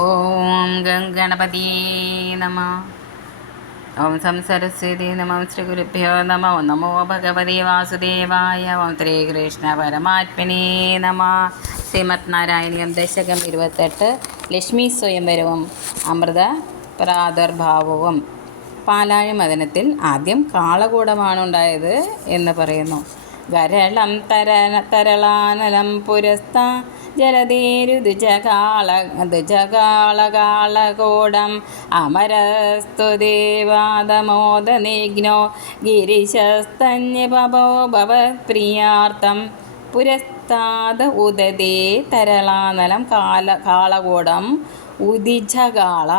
ഓം ഗംഗണപതി നമ. ഓം സംസരസ്വതി നമ. ശ്രീ ഗുരുഭ്യോ നമ. നമോ ഭഗവതി വാസുദേവായ. ഓം ശ്രീകൃഷ്ണ പരമാത്മനേ നമ. ശ്രീമദ് നാരായണീയം ദശകം 28. ലക്ഷ്മി സ്വയംവരവും അമൃത പ്രാദുർഭാവവും. പാലാഴി മദനത്തിൽ ആദ്യം കാളകൂടമാണ് ഉണ്ടായത് എന്ന് പറയുന്നു. ഗരളം തരളാനലം പുരസ്ത ജലധീരുജകാളകാളകൂടം അമരസ്തു ദേവാദമോദനിഘ്നോ ഗിരിശസ്തന്യപോ ഭവത്പ്രിയാർത്ഥം പുരസ്താദ് ഉദതേ തരളാനലം കാളകൂടം ഉദിജകാള.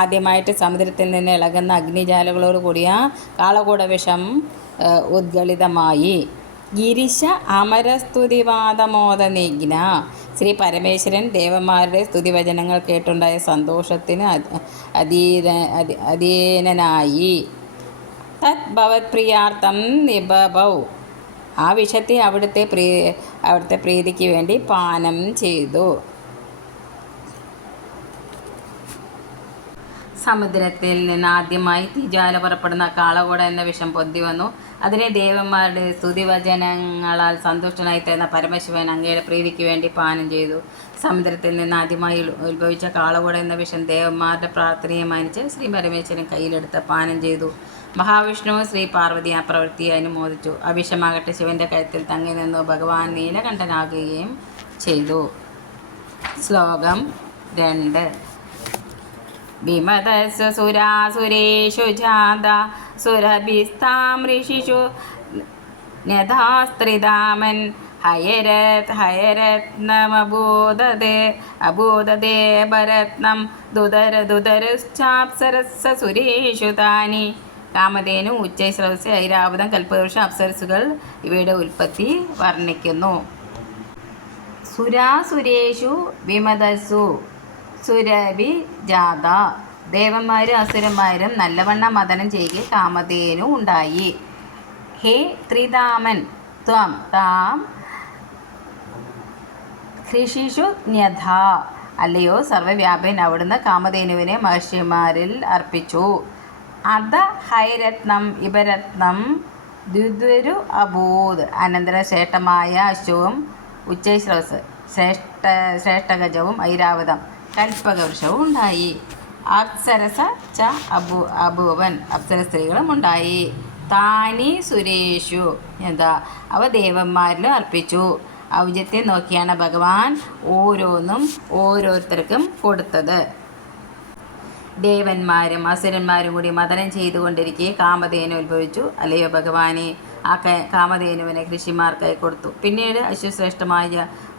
ആദ്യമായിട്ട് സമുദ്രത്തിൽ നിന്ന് ഇളകുന്ന അഗ്നിജാലകളോട് കൂടിയ കാളകൂടവിഷം ഉദ്ഗളിതമായി. ഗിരിശ അമരസ്തുതിവാദമോദനിഘ്ന. ശ്രീ പരമേശ്വരൻ ദേവന്മാരുടെ സ്തുതിവചനങ്ങൾ കേട്ടുണ്ടായ സന്തോഷത്തിന് അധീനനായി. തത് ഭവത്പ്രിയാർത്ഥം നിബഭൗ. ആ വിഷത്തെ അവിടുത്തെ പ്രീതിക്ക് വേണ്ടി പാനം ചെയ്തു. സമുദ്രത്തിൽ നിന്ന് ആദ്യമായി തീജ്വാല പുറപ്പെടുന്ന കാളകൂട എന്ന വിഷം പൊന്തി വന്നു. അതിനെ ദേവന്മാരുടെ സ്തുതിവചനങ്ങളാൽ സന്തുഷ്ടനായി തീർന്ന പരമശിവൻ അങ്ങയുടെ പ്രീതിക്ക് വേണ്ടി പാനം ചെയ്തു. സമുദ്രത്തിൽ നിന്ന് ആദ്യമായി ഉത്ഭവിച്ച കാളകൂട എന്ന വിഷം ദേവന്മാരുടെ പ്രാർത്ഥനയെ മാനിച്ച് ശ്രീ പരമേശ്വരൻ കയ്യിലെടുത്ത് പാനം ചെയ്തു. മഹാവിഷ്ണു ശ്രീ പാർവതി ആ പ്രവൃത്തിയെ അനുമോദിച്ചു. ആ വിഷമാകട്ടെ ശിവന്റെ കഴുത്തിൽ തങ്ങി നിന്നു ഭഗവാൻ നീലകണ്ഠനാകുകയും ചെയ്തു. ശ്ലോകം 2. വിമതസ്സു സുരാസുരേഷു ജാത സുരഭിസ്താം ഋഷിഷു ന്യഥാസ്ത്രിതാമൻ ഹയരത്നമബോധദേ ഭരത്നം ദുദരശ്ചാപ്സരസ്സുരേഷു താനി. കാമധേനു, ഉച്ചൈസ്രവസ്, ഐരാവതം, കൽപ്പവൃക്ഷം, അപ്സരസ്സുകൾ ഇവയുടെ ഉൽപ്പത്തി വർണ്ണിക്കുന്നു. സുരാസുരേഷു വിമതസ്സു സുരഭി ജാത. ദേവന്മാരും അസുരന്മാരും നല്ലവണ്ണം മദനം ചെയ്ത് കാമധേനു ഉണ്ടായി. ഹേ ത്രിധാമൻ ത്വം താം ഋഷിഷു ന്യഥ. അല്ലയോ സർവവ്യാപൻ, അവിടുന്ന് കാമധേനുവിനെ മഹർഷിമാരിൽ അർപ്പിച്ചു. അധ ഹൈരത്നം ഇപരത്നം ദ്വിദ്വരു അഭൂത്. അനന്തര ശ്രേഷ്ഠമായ അശ്വവും ഉച്ചൈസ്രവസ് ശ്രേഷ്ഠഗജവും ഐരാവതം കൽപ്പകവൃക്ഷവും ഉണ്ടായി. അപ്സരസ ച അഭൂവൻ. അപ്സര സ്ത്രീകളും ഉണ്ടായി. താനി സുരേഷു എന്താ അവ ദേവന്മാരിലും അർപ്പിച്ചു. ഔചിത്യം നോക്കിയാണ് ഭഗവാൻ ഓരോന്നും ഓരോരുത്തർക്കും കൊടുത്തത്. ദേവന്മാരും അസുരന്മാരും കൂടി മദനം ചെയ്തുകൊണ്ടിരിക്കെ കാമധേനു ഉത്ഭവിച്ചു. അല്ലയോ ഭഗവാനെ, ആ കാമധേനുവിനെ ഋഷിമാർക്കായി കൊടുത്തു. പിന്നീട് അശ്വശ്രേഷ്ഠമായ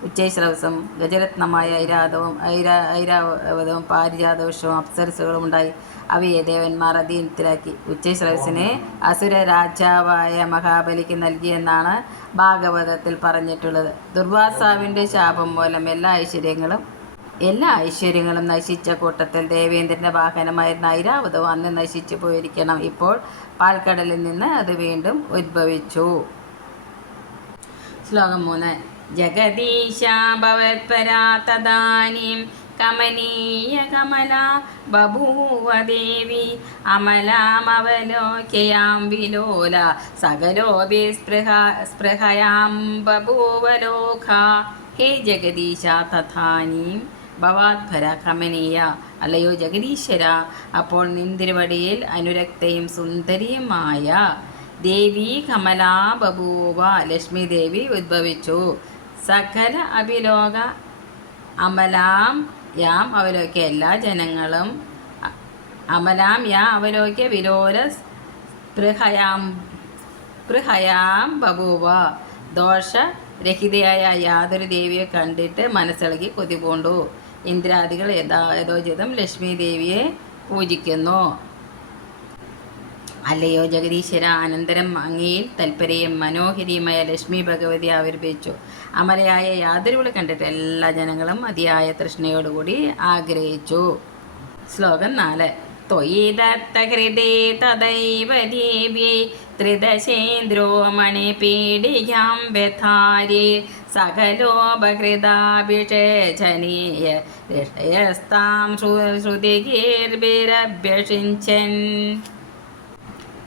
ഉച്ചൈസ്രവസും ഗജരത്നമായ ഐരാവതവും പാരിജാതവൃക്ഷവും അപ്സരസ്സുകളും ഉണ്ടായി. അവയെ ദേവന്മാർ അധീനത്തിലാക്കി. ഉച്ചൈസ്രവസിനെ അസുര രാജാവായ മഹാബലിക്ക് നൽകിയെന്നാണ് ഭാഗവതത്തിൽ പറഞ്ഞിട്ടുള്ളത്. ദുർവാസാവിൻ്റെ ശാപം മൂലം എല്ലാ ഐശ്വര്യങ്ങളും നശിച്ച കൂട്ടത്തിൽ ദേവേന്ദ്രൻ്റെ വാഹനമായിരുന്ന ഐരാവതവും അന്ന് നശിച്ചു പോയിരിക്കണം. ഇപ്പോൾ പാൽക്കടലിൽ നിന്ന് അത് വീണ്ടും ഉദ്ഭവിച്ചു. ശ്ലോകം 3. ജഗദീശ ഭവത്പരാ തദാനീം കമനീയ കമലാ ബഭൂവ ദേവി അമലാമവലോക്യയാം വിലോല സകലോപി സ്പൃഹയാം ബഭൂവലോക. ഹേ ജഗദീശ തഥാനീം ഭവാത്ഭര കമനീയ. അല്ലയോ ജഗദീശ്വര, അപ്പോൾ നിന്തിരുവടിയിൽ അനുരക്തയും സുന്ദരിയുമായ ദേവി കമലാ ബഭൂവ. ലക്ഷ്മി ദേവി ഉദ്ഭവിച്ചു. സകല അഭിലോക അമലാം യാം അവലോക്യ. എല്ലാ ജനങ്ങളും അമലാം യാ അവലോക്യ വിലോല സ്പൃഹയാം ബഭൂവ. ദോഷരഹിതയായ യാതൊരു ദേവിയെ കണ്ടിട്ട് മനസ്സിളകി കൊതി പൂണ്ടു. ഇന്ദ്രാദികൾ യഥോചിതം ലക്ഷ്മി ദേവിയെ പൂജിക്കുന്നു. അല്ലയോ ജഗദീശ്വര, അനന്തരം അങ്ങയിൽ തൽപരയും മനോഹരിയുമായ ലക്ഷ്മി ഭഗവതി ആവിർഭവിച്ചു. അമലയായ യാതൊരുവിളെ കണ്ടിട്ട് എല്ലാ ജനങ്ങളും അതിയായ തൃഷ്ണയോടുകൂടി ആഗ്രഹിച്ചു. ശ്ലോകം 4. ത്വയി ദത്തഹൃദേ തദൈവ ദേവ്യൈ ത്രിദശേന്ദ്രോ മണിപീഡിയാം വ്യഥാരേ സകലോപഹൃതാഭിഷേചനീയ ഋഷയസ്താം ശ്രുതികീർഭിരഭ്യഷിഞ്ചൻ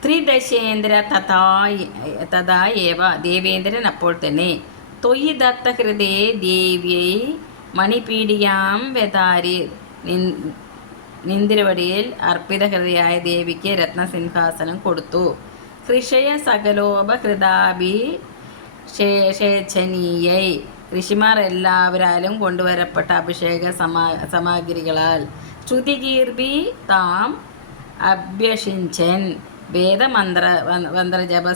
ത്രിദശേന്ദ്ര തഥാ ഏവ ദേവേന്ദ്രൻ അപ്പോൾ തന്നെ ത്വയി ദത്തഹൃദേ ദേവ്യൈ മണിപീഡിയാം വെതാരി നിന്തിരുവടിയിൽ അർപ്പിതഹൃദയായ ദേവിക്ക് രത്നസിംഹാസനം കൊടുത്തു. ഋഷയ സകലോപഹൃതാഭിഷേചനീയൈ ഋഷിമാർ എല്ലാവരാലും കൊണ്ടുവരപ്പെട്ട അഭിഷേക സാമഗ്രികളാൽ ശ്രുതികീർഭി താം അഭ്യഷിഞ്ചൻ വേദമന്ത്രജപ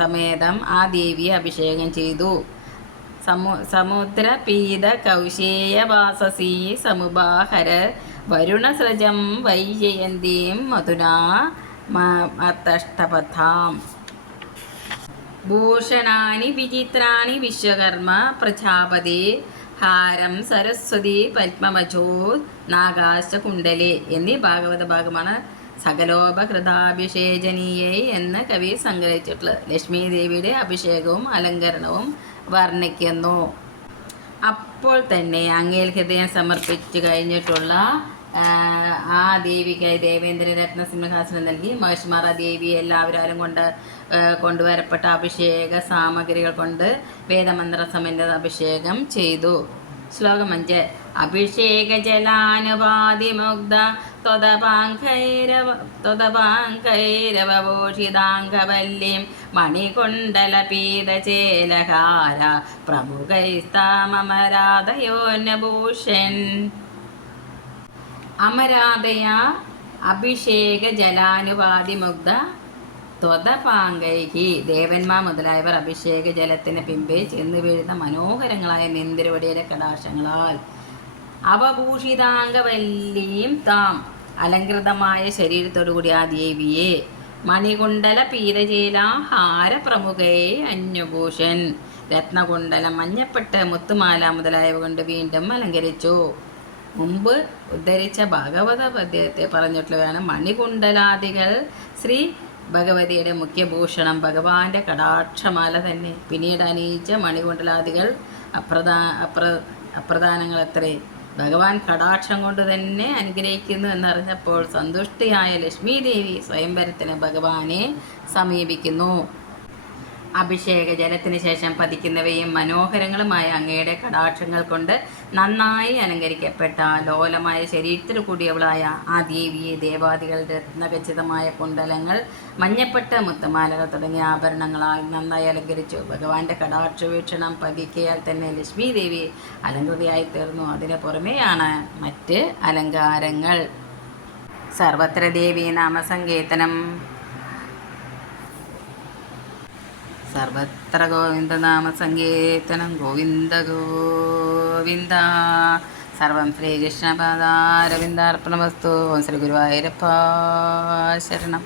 സമേതം ആ ദേവിയെ അഭിഷേകം ചെയ്തു. സമുദ്രപീത കൗശേയവാസസീ സമുപാഹര വരുണസ്രജം വൈജയന്തീം മധുനാ മത്തഷ്ടപഥാം ഭൂഷണാനി വിചിത്രാണി വിശ്വകർമ്മ പ്രജാപതി ഹാരം സരസ്വതി പത്മമജോ നാഗാശ്ച കുണ്ടലേ എന്നീ ഭാഗവത ഭാഗമാണ് സകലോപഹൃതാഭിഷേചനീയൈ എന്ന് കവി സംഗ്രഹിച്ചിട്ടുള്ളത്. ലക്ഷ്മി ദേവിയുടെ അഭിഷേകവും അലങ്കരണവും വർണ്ണിക്കുന്നു. അപ്പോൾ തന്നെ അങ്ങയിൽ ഹൃദയം സമർപ്പിച്ചു കഴിഞ്ഞിട്ടുള്ള ആ ദേവിക്കായി ദേവേന്ദ്രൻ രത്നസിംഹാസനം നൽകി. മഹർഷിമാർ ആ ദേവിയെ എല്ലാവരും കൊണ്ടുവരപ്പെട്ട അഭിഷേക സാമഗ്രികൾ കൊണ്ട് വേദമന്ത്ര സമേത അഭിഷേകം ചെയ്തു. ശ്ലോകം 5. അഭിഷേക ജലാനുപാതിമുഗ്ധ ത്വദപാങ്കൈരവഭൂഷിതാംഗവല്ലിം മണികുണ്ടലപീതചേലഹാര പ്രമുഖൈസ്താമരാധയോന്നഭൂഷൻ. അമരാധയ അഭിഷേക ജലാനുപാതിമുഗ്ധ ത്വദപാങ്കൈഹി ദേവന്മാർ മുതലായവർ അഭിഷേക ജലത്തിന് പിമ്പെ ചെന്ന് വീഴുന്ന മനോഹരങ്ങളായ നിന്തിരുവടിയിലെ കടാക്ഷങ്ങളാൽ അവഭൂഷിതാംഗവല്ലിയും താം അലങ്കൃതമായ ശരീരത്തോടുകൂടി ആ ദേവിയെ മണികുണ്ടല പീതചേലാഹാര പ്രമുഖയെ അന്യഭൂഷൻ രത്നകുണ്ടലം മഞ്ഞപ്പെട്ട് മുത്തുമാല മുതലായവ കൊണ്ട് വീണ്ടും അലങ്കരിച്ചു. മുമ്പ് ഉദ്ധരിച്ച ഭാഗവത പദ്യത്തെ പറഞ്ഞിട്ടുള്ളതാണ് മണികുണ്ടലാദികൾ ശ്രീ ഭഗവതിയുടെ മുഖ്യഭൂഷണം ഭഗവാന്റെ കടാക്ഷമാല തന്നെ. പിന്നീട് അനീച്ച മണികുണ്ടലാദികൾ അപ്രധാനങ്ങളത്രേ. ഭഗവാൻ കടാക്ഷം കൊണ്ട് തന്നെ അനുഗ്രഹിക്കുന്നു എന്നറിഞ്ഞപ്പോൾ സന്തുഷ്ടിയായ ലക്ഷ്മി ദേവി സ്വയംവരത്തിന് ഭഗവാനെ സമീപിക്കുന്നു. അഭിഷേക ജലത്തിന് ശേഷം പതിക്കുന്നവയും മനോഹരങ്ങളുമായ അങ്ങയുടെ കടാക്ഷങ്ങൾ കൊണ്ട് നന്നായി അലങ്കരിക്കപ്പെട്ട ലോലമായ ശരീരത്തിൽ കൂടിയവളായ ആ ദേവിയെ ദേവാദികൾ രത്നഖചിതമായ കുണ്ടലങ്ങൾ മഞ്ഞപ്പെട്ട മുത്തുമാലകൾ തുടങ്ങിയ ആഭരണങ്ങളാൽ നന്നായി അലങ്കരിച്ചു. ഭഗവാന്റെ കടാക്ഷ വീക്ഷണം പതിക്കയാൽ തന്നെ ലക്ഷ്മി ദേവി അലങ്കൃതയായി തീർന്നു. അതിന് പുറമെയാണ് മറ്റ് അലങ്കാരങ്ങൾ. സർവത്ര ദേവി നാമസങ്കീർത്തനം. സർവത്ര ഗോവിന്ദനാമസങ്കീർത്തനം. ഗോവിന്ദ ഗോവിന്ദ. സർവം ശ്രീകൃഷ്ണപാദാരവിന്ദാർപ്പണമസ്തു. ശ്രീ ഗുരുവായൂരപ്പ ശരണം.